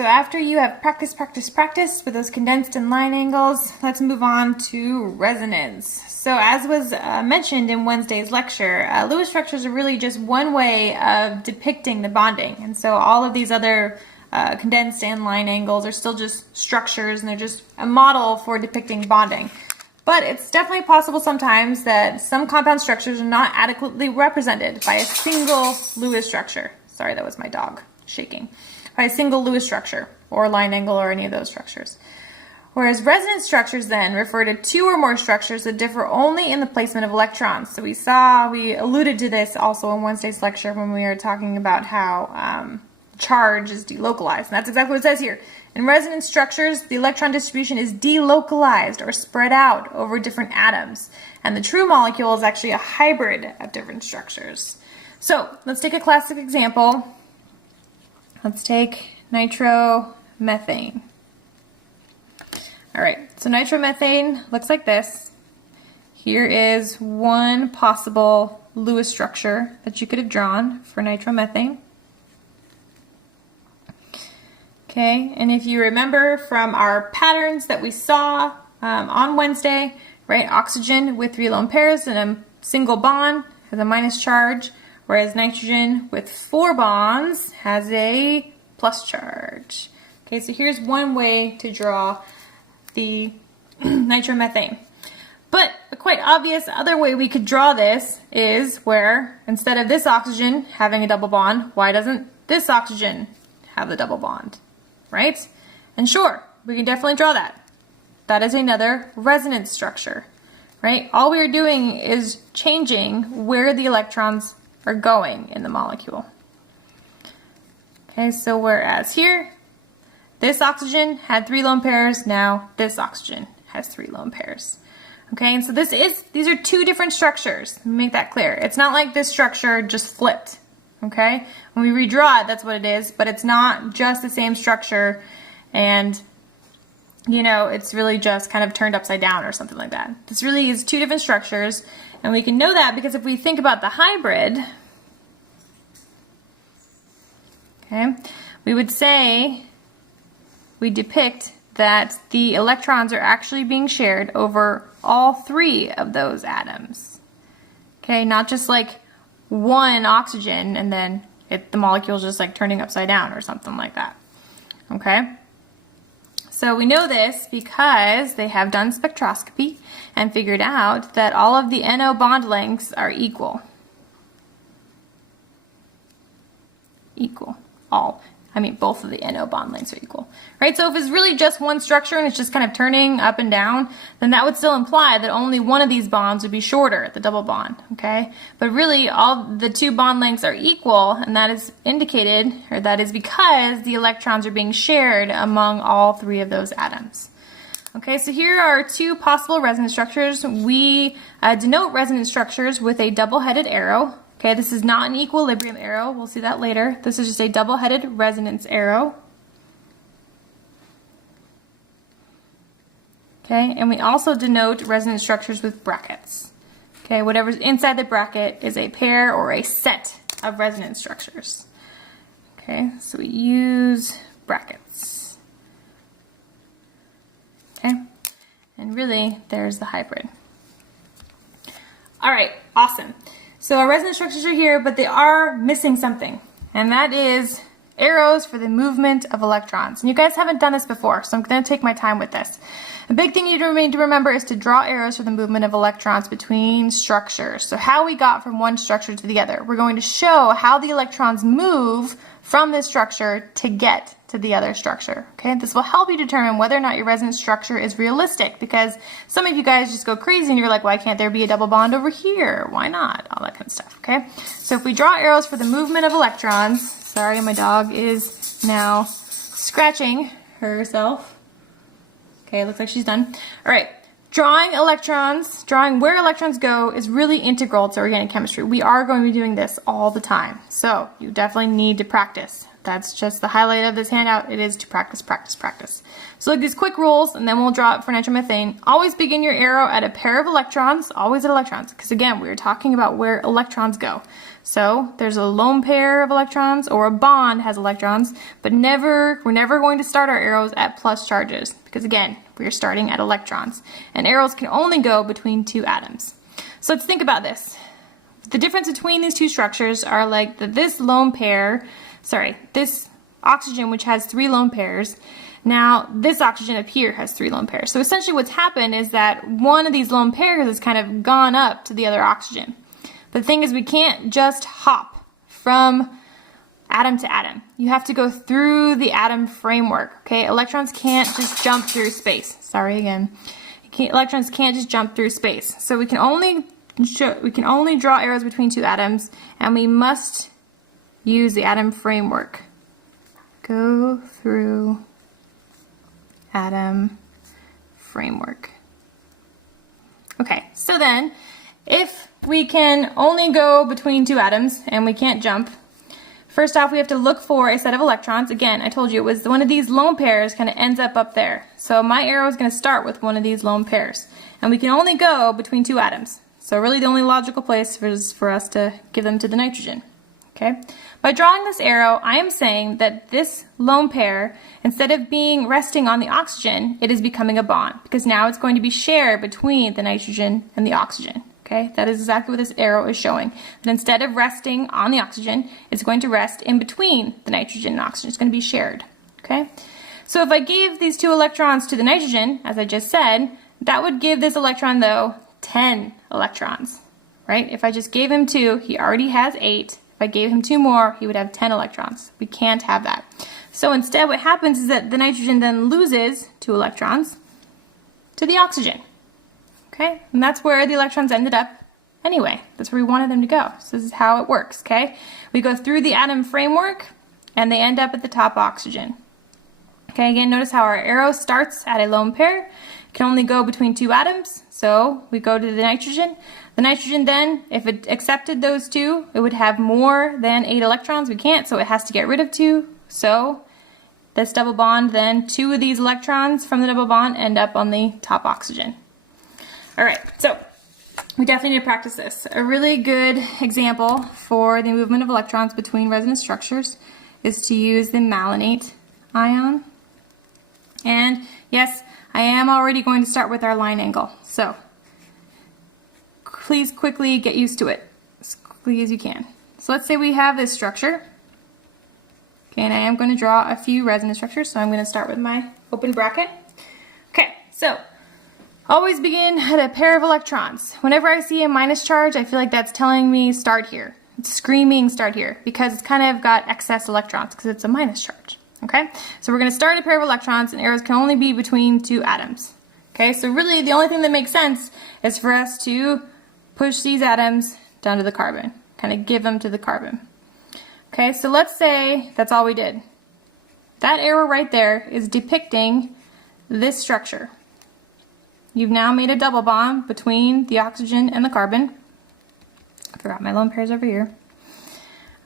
So after you have practiced with those condensed and line angles, let's move on to resonance. So as was mentioned in Wednesday's lecture, Lewis structures are really just one way of depicting the bonding. And so all of these other condensed and line angles are still just structures, and they're just a model for depicting bonding. But it's definitely possible sometimes that some compound structures are not adequately represented by a single Lewis structure. Sorry, that was my dog shaking. By a single Lewis structure, or line angle, or any of those structures. Whereas resonance structures then refer to two or more structures that differ only in the placement of electrons. So we alluded to this also in Wednesday's lecture when we were talking about how charge is delocalized. And that's exactly what it says here. In resonance structures, the electron distribution is delocalized or spread out over different atoms. And the true molecule is actually a hybrid of different structures. So let's take a classic example. Let's take nitro methane. All right, so nitromethane looks like this. Here is one possible Lewis structure that you could have drawn for nitromethane. Okay, and if you remember from our patterns that we saw on Wednesday, right, oxygen with 3 lone pairs and a single bond has a minus charge, whereas nitrogen with 4 bonds has a plus charge. Okay, so here's one way to draw the nitromethane. But a quite obvious other way we could draw this is where instead of this oxygen having a double bond, why doesn't this oxygen have the double bond, right? And sure, we can definitely draw that. That is another resonance structure, right? All we are doing is changing where the electrons are going in the molecule. Okay, so whereas here, this oxygen had 3 lone pairs, now this oxygen has 3 lone pairs. Okay, and so these are 2 different structures. Let me make that clear. It's not like this structure just flipped. Okay, when we redraw it, that's what it is, but it's not just the same structure, and you know, it's really just kind of turned upside down or something like that. This really is 2 different structures, and we can know that because if we think about the hybrid, okay, we would say we depict that the electrons are actually being shared over all 3 of those atoms. Okay, not just like one oxygen and then the molecule's just like turning upside down or something like that. Okay, so we know this because they have done spectroscopy and figured out that all of the NO bond lengths are equal. Both of the NO bond lengths are equal, right? So if it's really just one structure and it's just kind of turning up and down, then that would still imply that only one of these bonds would be shorter, the double bond, okay? But really, all the 2 bond lengths are equal, and that is indicated, or that is because the electrons are being shared among all 3 of those atoms. Okay, so here are 2 possible resonance structures. We denote resonance structures with a double-headed arrow. Okay, this is not an equilibrium arrow. We'll see that later. This is just a double-headed resonance arrow. Okay, and we also denote resonance structures with brackets. Okay, whatever's inside the bracket is a pair or a set of resonance structures. Okay, so we use brackets. Okay, and really, there's the hybrid. All right, awesome. So our resonance structures are here, but they are missing something, and that is arrows for the movement of electrons. And you guys haven't done this before, so I'm going to take my time with this. A big thing you need to remember is to draw arrows for the movement of electrons between structures. So how we got from one structure to the other. We're going to show how the electrons move from this structure to get to the other structure. Okay, this will help you determine whether or not your resonance structure is realistic, because some of you guys just go crazy and you're like, why can't there be a double bond over here? Why not? All that kind of stuff. Okay, so if we draw arrows for the movement of electrons, sorry, my dog is now scratching herself. Okay, looks like she's done. All right, drawing where electrons go is really integral to organic chemistry. We are going to be doing this all the time, so you definitely need to practice. That's just the highlight of this handout. It is to practice, practice, practice. So look, these quick rules, and then we'll draw it for nitromethane. Always begin your arrow at a pair of electrons, always at electrons, because again, we were talking about where electrons go. So there's a lone pair of electrons, or a bond has electrons, but we're never going to start our arrows at plus charges, because again, we're starting at electrons. And arrows can only go between two atoms. So let's think about this. The difference between these two structures are like that this oxygen, which has 3 lone pairs, now this oxygen up here has 3 lone pairs. So essentially what's happened is that one of these lone pairs has kind of gone up to the other oxygen. But the thing is, we can't just hop from atom to atom. You have to go through the atom framework, okay? Electrons can't just jump through space. Sorry again. Electrons can't just jump through space. So we can only draw arrows between two atoms, and we must use the atom framework. Go through atom framework. Okay, so then if we can only go between two atoms and we can't jump, first off we have to look for a set of electrons. Again, I told you it was one of these lone pairs kind of ends up there. So my arrow is going to start with one of these lone pairs. And we can only go between two atoms. So really the only logical place is for us to give them to the nitrogen. Okay? By drawing this arrow, I am saying that this lone pair, instead of being resting on the oxygen, it is becoming a bond, because now it's going to be shared between the nitrogen and the oxygen. Okay? That is exactly what this arrow is showing. That instead of resting on the oxygen, it's going to rest in between the nitrogen and oxygen. It's going to be shared. Okay? So if I gave these 2 electrons to the nitrogen, as I just said, that would give this electron, though, 10 electrons. Right? If I just gave him 2, he already has 8. If I gave him 2 more, he would have 10 electrons. We can't have that. So instead what happens is that the nitrogen then loses 2 electrons to the oxygen. Okay? And that's where the electrons ended up anyway. That's where we wanted them to go. So this is how it works, okay? We go through the atom framework and they end up at the top oxygen. Okay, again, notice how our arrow starts at a lone pair. It can only go between 2 atoms, so we go to the nitrogen. The nitrogen then, if it accepted those 2, it would have more than 8 electrons. We can't, so it has to get rid of 2. So this double bond, then 2 of these electrons from the double bond end up on the top oxygen. Alright, so we definitely need to practice this. A really good example for the movement of electrons between resonance structures is to use the malonate ion. And yes, I am already going to start with our line angle. So please quickly get used to it as quickly as you can. So let's say we have this structure. Okay, and I am going to draw a few resonance structures, so I'm going to start with my open bracket. Okay, so always begin at a pair of electrons. Whenever I see a minus charge, I feel like that's telling me start here. It's screaming start here because it's kind of got excess electrons because it's a minus charge. Okay, so we're going to start a pair of electrons, and arrows can only be between 2 atoms. Okay, so really the only thing that makes sense is for us to push these atoms down to the carbon, kind of give them to the carbon. Okay, so let's say that's all we did. That arrow right there is depicting this structure. You've now made a double bond between the oxygen and the carbon. I forgot my lone pairs over here.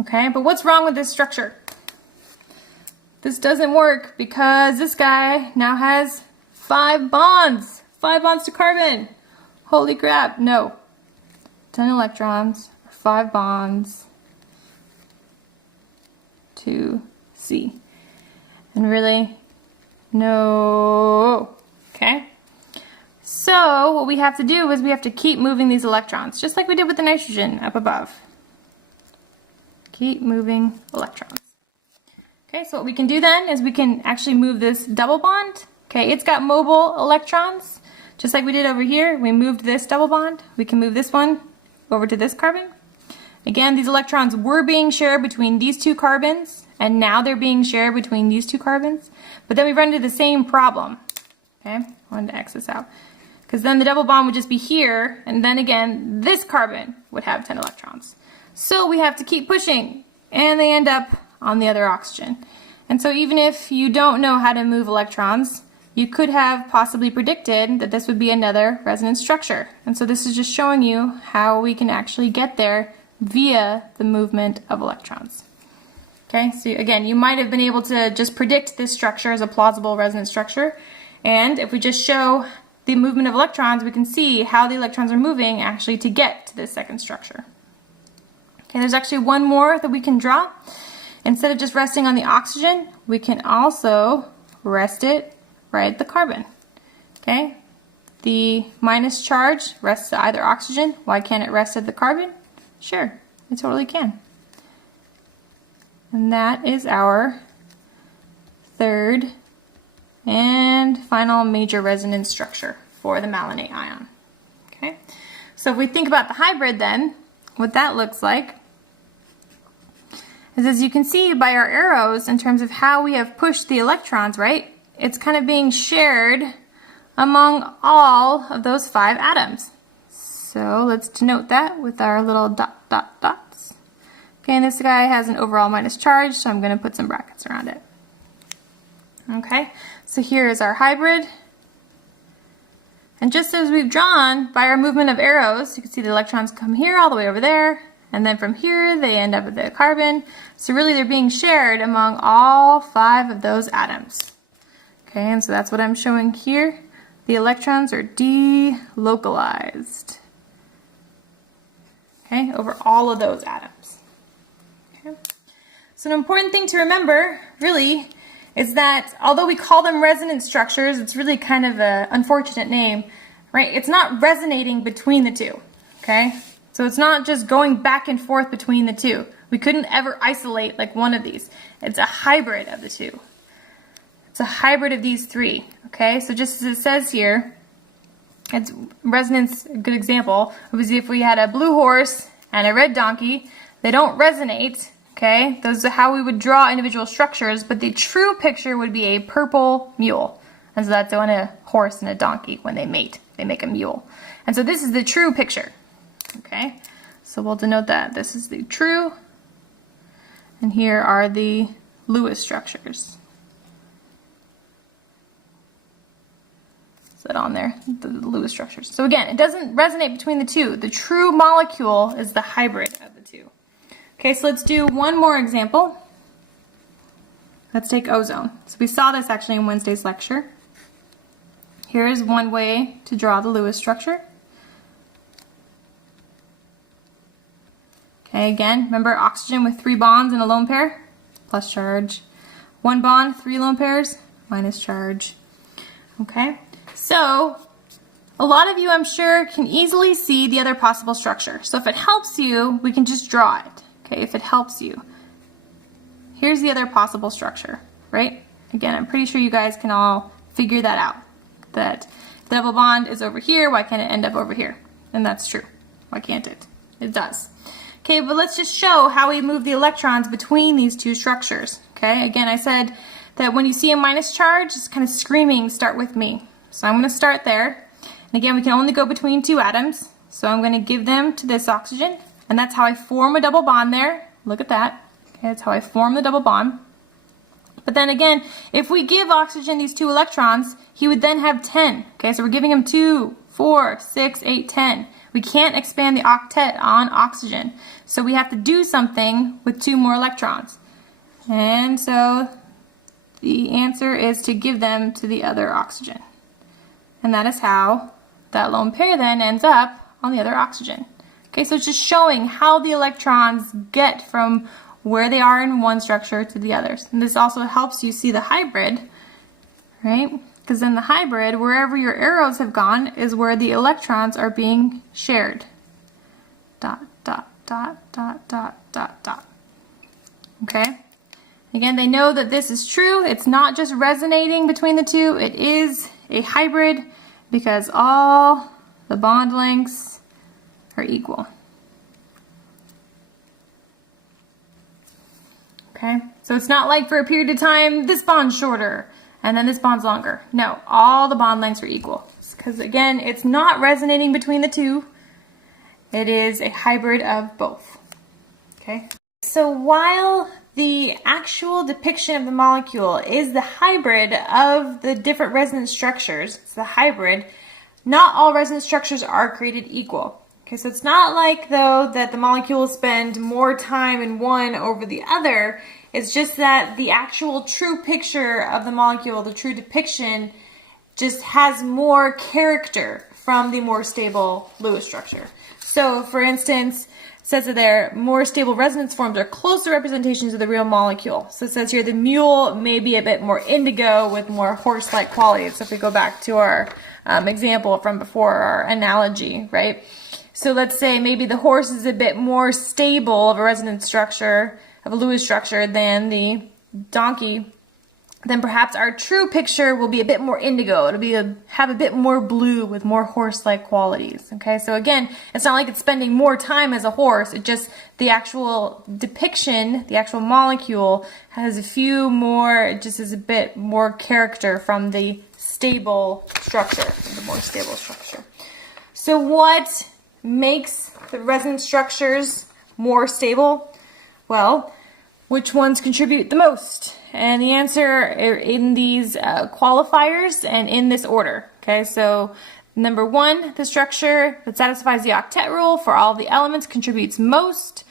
Okay, but what's wrong with this structure? This doesn't work because this guy now has 5 bonds. 5 bonds to carbon. Holy crap, no. 10 electrons, 5 bonds to C. And really, no. Okay? So what we have to do is we have to keep moving these electrons, just like we did with the nitrogen up above. Keep moving electrons. Okay, so what we can do then is we can actually move this double bond. Okay, it's got mobile electrons, just like we did over here. We moved this double bond. We can move this one over to this carbon. Again, these electrons were being shared between these 2 carbons, and now they're being shared between these 2 carbons. But then we run into the same problem. Okay, I wanted to X this out. Because then the double bond would just be here, and then again, this carbon would have 10 electrons. So we have to keep pushing, and they end up on the other oxygen. And so even if you don't know how to move electrons, you could have possibly predicted that this would be another resonance structure. And so this is just showing you how we can actually get there via the movement of electrons. Okay, so again, you might have been able to just predict this structure as a plausible resonance structure. And if we just show the movement of electrons, we can see how the electrons are moving actually to get to this second structure. Okay, there's actually one more that we can draw. Instead of just resting on the oxygen, we can also rest it right at the carbon. Okay, the minus charge rests at either oxygen. Why can't it rest at the carbon? Sure, it totally can. And that is our third and final major resonance structure for the malonate ion. Okay, so if we think about the hybrid then, what that looks like is, as you can see by our arrows in terms of how we have pushed the electrons, right? It's kind of being shared among all of those 5 atoms. So let's denote that with our little dot, dot, dots. Okay, and this guy has an overall minus charge, so I'm going to put some brackets around it. Okay, so here is our hybrid. And just as we've drawn by our movement of arrows, you can see the electrons come here all the way over there, and then from here they end up at the carbon. So really they're being shared among all 5 of those atoms. Okay, and so that's what I'm showing here. The electrons are delocalized. Okay, over all of those atoms. Okay. So an important thing to remember, really, is that although we call them resonance structures, it's really kind of an unfortunate name, right? It's not resonating between the two, okay? So it's not just going back and forth between the two. We couldn't ever isolate like one of these. It's a hybrid of the two. It's a hybrid of these 3, okay? So just as it says here, it's resonance, a good example, was if we had a blue horse and a red donkey, they don't resonate, okay? Those are how we would draw individual structures, but the true picture would be a purple mule. And so that's when a horse and a donkey, when they mate, they make a mule. And so this is the true picture, okay? So we'll denote that this is the true, and here are the Lewis structures. That on there, the Lewis structures. So again, it doesn't resonate between the two. The true molecule is the hybrid of the two. Okay, so let's do one more example. Let's take ozone. So we saw this actually in Wednesday's lecture. Here is one way to draw the Lewis structure. Okay, again, remember oxygen with 3 bonds and a lone pair, plus charge. 1 bond, 3 lone pairs, minus charge. Okay. So, a lot of you, I'm sure, can easily see the other possible structure. So if it helps you, we can just draw it. Okay, if it helps you. Here's the other possible structure, right? Again, I'm pretty sure you guys can all figure that out. That the double bond is over here, why can't it end up over here? And that's true. Why can't it? It does. Okay, but let's just show how we move the electrons between these 2 structures. Okay, again, I said that when you see a minus charge, it's kind of screaming, start with me. So I'm going to start there. And again, we can only go between 2 atoms. So I'm going to give them to this oxygen. And that's how I form a double bond there. Look at that. Okay, that's how I form the double bond. But then again, if we give oxygen these 2 electrons, he would then have 10. Okay, so we're giving him 2, 4, 6, 8, 10. We can't expand the octet on oxygen. So we have to do something with 2 more electrons. And so the answer is to give them to the other oxygen. And that is how that lone pair then ends up on the other oxygen. Okay, so it's just showing how the electrons get from where they are in one structure to the others. And this also helps you see the hybrid, right? Because in the hybrid, wherever your arrows have gone is where the electrons are being shared. Dot, dot, dot, dot, dot, dot, dot. Okay? Again, they know that this is true. It's not just resonating between the 2. It is a hybrid because all the bond lengths are equal. Okay, so it's not like for a period of time this bond's shorter and then this bond's longer. No, all the bond lengths are equal because again, it's not resonating between the 2. It is a hybrid of both. Okay, so while the actual depiction of the molecule is the hybrid of the different resonance structures, it's the hybrid, not all resonance structures are created equal. Okay, so it's not like though that the molecules spend more time in one over the other. It's just that the actual true picture of the molecule, the true depiction, just has more character from the more stable Lewis structure. So, for instance, it says that there more stable resonance forms are closer representations of the real molecule. So it says here the mule may be a bit more indigo with more horse-like qualities. So if we go back to our example from before, our analogy, right? So let's say maybe the horse is a bit more stable of a resonance structure, of a Lewis structure, than the donkey. Then perhaps our true picture will be a bit more indigo. It'll have a bit more blue with more horse-like qualities. Okay, so again, it's not like it's spending more time as a horse. It just, the actual depiction, the actual molecule has a few more, it just is a bit more character from the stable structure, the more stable structure. So what makes the resonance structures more stable? Well, which ones contribute the most? And the answer are in these qualifiers and in this order. Okay, so number 1, the structure that satisfies the octet rule for all the elements contributes most,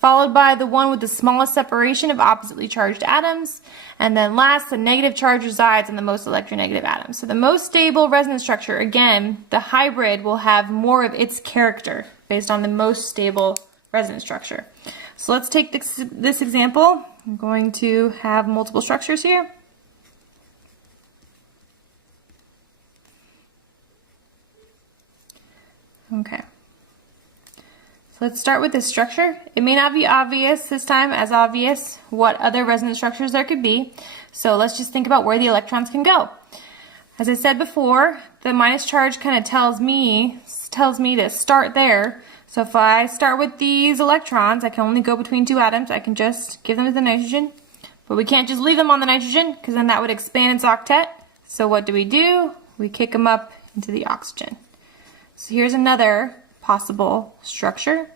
followed by the one with the smallest separation of oppositely charged atoms, and then last, the negative charge resides in the most electronegative atoms. So the most stable resonance structure, again, the hybrid will have more of its character based on the most stable resonance structure. So let's take this example. I'm going to have multiple structures here. Okay. So let's start with this structure. It may not be obvious this time, as obvious, what other resonance structures there could be. So let's just think about where the electrons can go. As I said before, the minus charge kind of tells me to start there. So if I start with these electrons, I can only go between 2 atoms. I can just give them to the nitrogen. But we can't just leave them on the nitrogen, because then that would expand its octet. So what do? We kick them up into the oxygen. So here's another possible structure.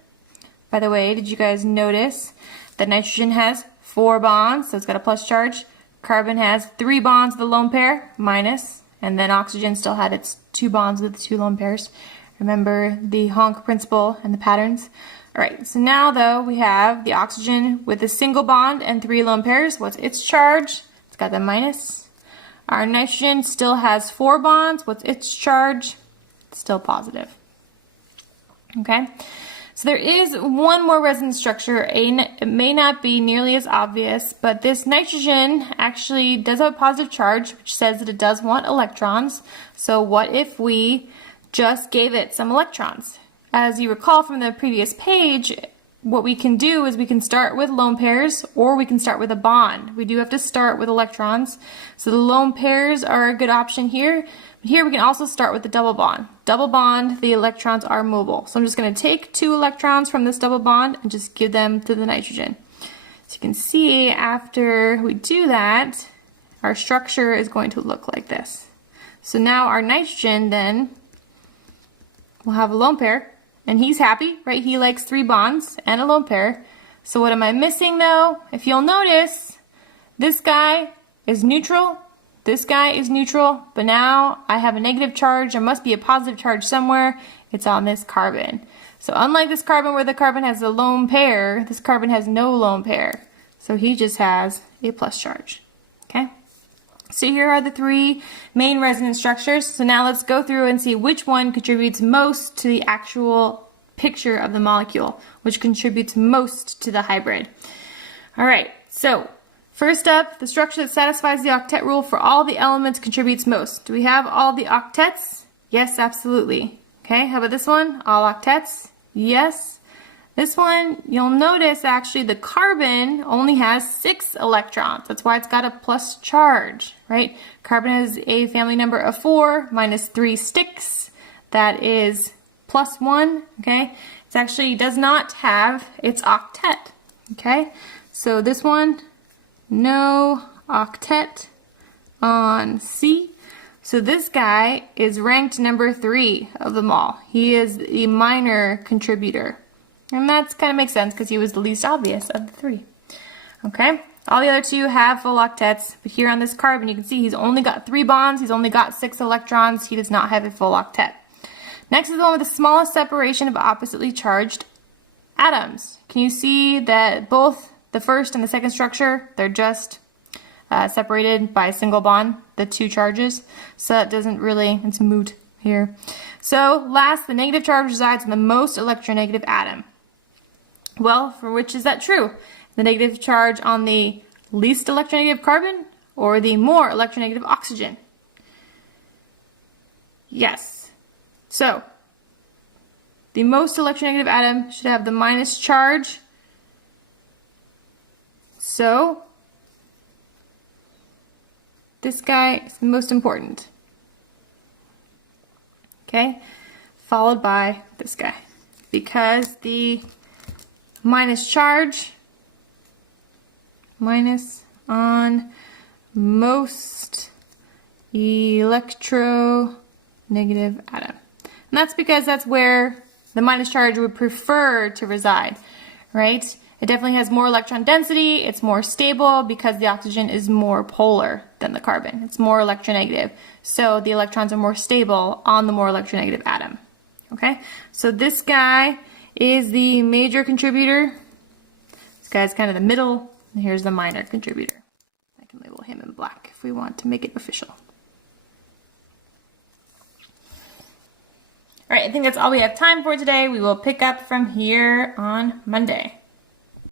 By the way, did you guys notice that nitrogen has 4 bonds, so it's got a plus charge. Carbon has 3 bonds with a lone pair, minus, and then oxygen still had its 2 bonds with the 2 lone pairs. Remember the honk principle and the patterns? Alright, so now though we have the oxygen with a single bond and 3 lone pairs. What's its charge? It's got the minus. Our nitrogen still has 4 bonds. What's its charge? It's still positive. Okay, so there is one more resonance structure. It may not be nearly as obvious, but this nitrogen actually does have a positive charge, which says that it does want electrons. So what if we just gave it some electrons? As you recall from the previous page, what we can do is we can start with lone pairs, or we can start with a bond. We do have to start with electrons. So the lone pairs are a good option here. But here we can also start with the double bond. Double bond, the electrons are mobile. So I'm just going to take 2 electrons from this double bond and just give them to the nitrogen. So you can see after we do that, our structure is going to look like this. So now our nitrogen then will have a lone pair. And he's happy, right? He likes 3 bonds and a lone pair. So what am I missing though? If you'll notice, this guy is neutral, this guy is neutral, but now I have a negative charge. There must be a positive charge somewhere. It's on this carbon. So unlike this carbon where the carbon has a lone pair, this carbon has no lone pair. So he just has a plus charge, okay? So here are the 3 main resonance structures. So now let's go through and see which one contributes most to the actual picture of the molecule, which contributes most to the hybrid. All right, so first up, the structure that satisfies the octet rule for all the elements contributes most. Do we have all the octets? Yes, absolutely. Okay, how about this one? All octets? Yes. This one, you'll notice actually the carbon only has 6 electrons. That's why it's got a plus charge, right? Carbon has a family number of 4 minus 3 sticks. That is plus 1, okay? It actually does not have its octet, okay? So this one, no octet on C. So this guy is ranked number 3 of them all. He is the minor contributor. And that kind of makes sense because he was the least obvious of the 3. Okay, all the other 2 have full octets, but here on this carbon you can see he's only got 3 bonds, he's only got 6 electrons, he does not have a full octet. Next is the one with the smallest separation of oppositely charged atoms. Can you see that both the first and the second structure, they're just separated by a single bond, the two charges. So that doesn't really, it's moot here. So last, the negative charge resides in the most electronegative atom. Well, for which is that true? The negative charge on the least electronegative carbon or the more electronegative oxygen? Yes. So the most electronegative atom should have the minus charge. So this guy is the most important. Okay, followed by this guy, because the minus charge, minus on most electronegative atom. And that's because that's where the minus charge would prefer to reside, right? It definitely has more electron density, it's more stable because the oxygen is more polar than the carbon. It's more electronegative. So the electrons are more stable on the more electronegative atom. Okay? So this guy is the major contributor. This guy's kind of the middle, and here's the minor contributor. I can label him in black if we want to make it official. All right, I think that's all we have time for today. We will pick up from here on Monday.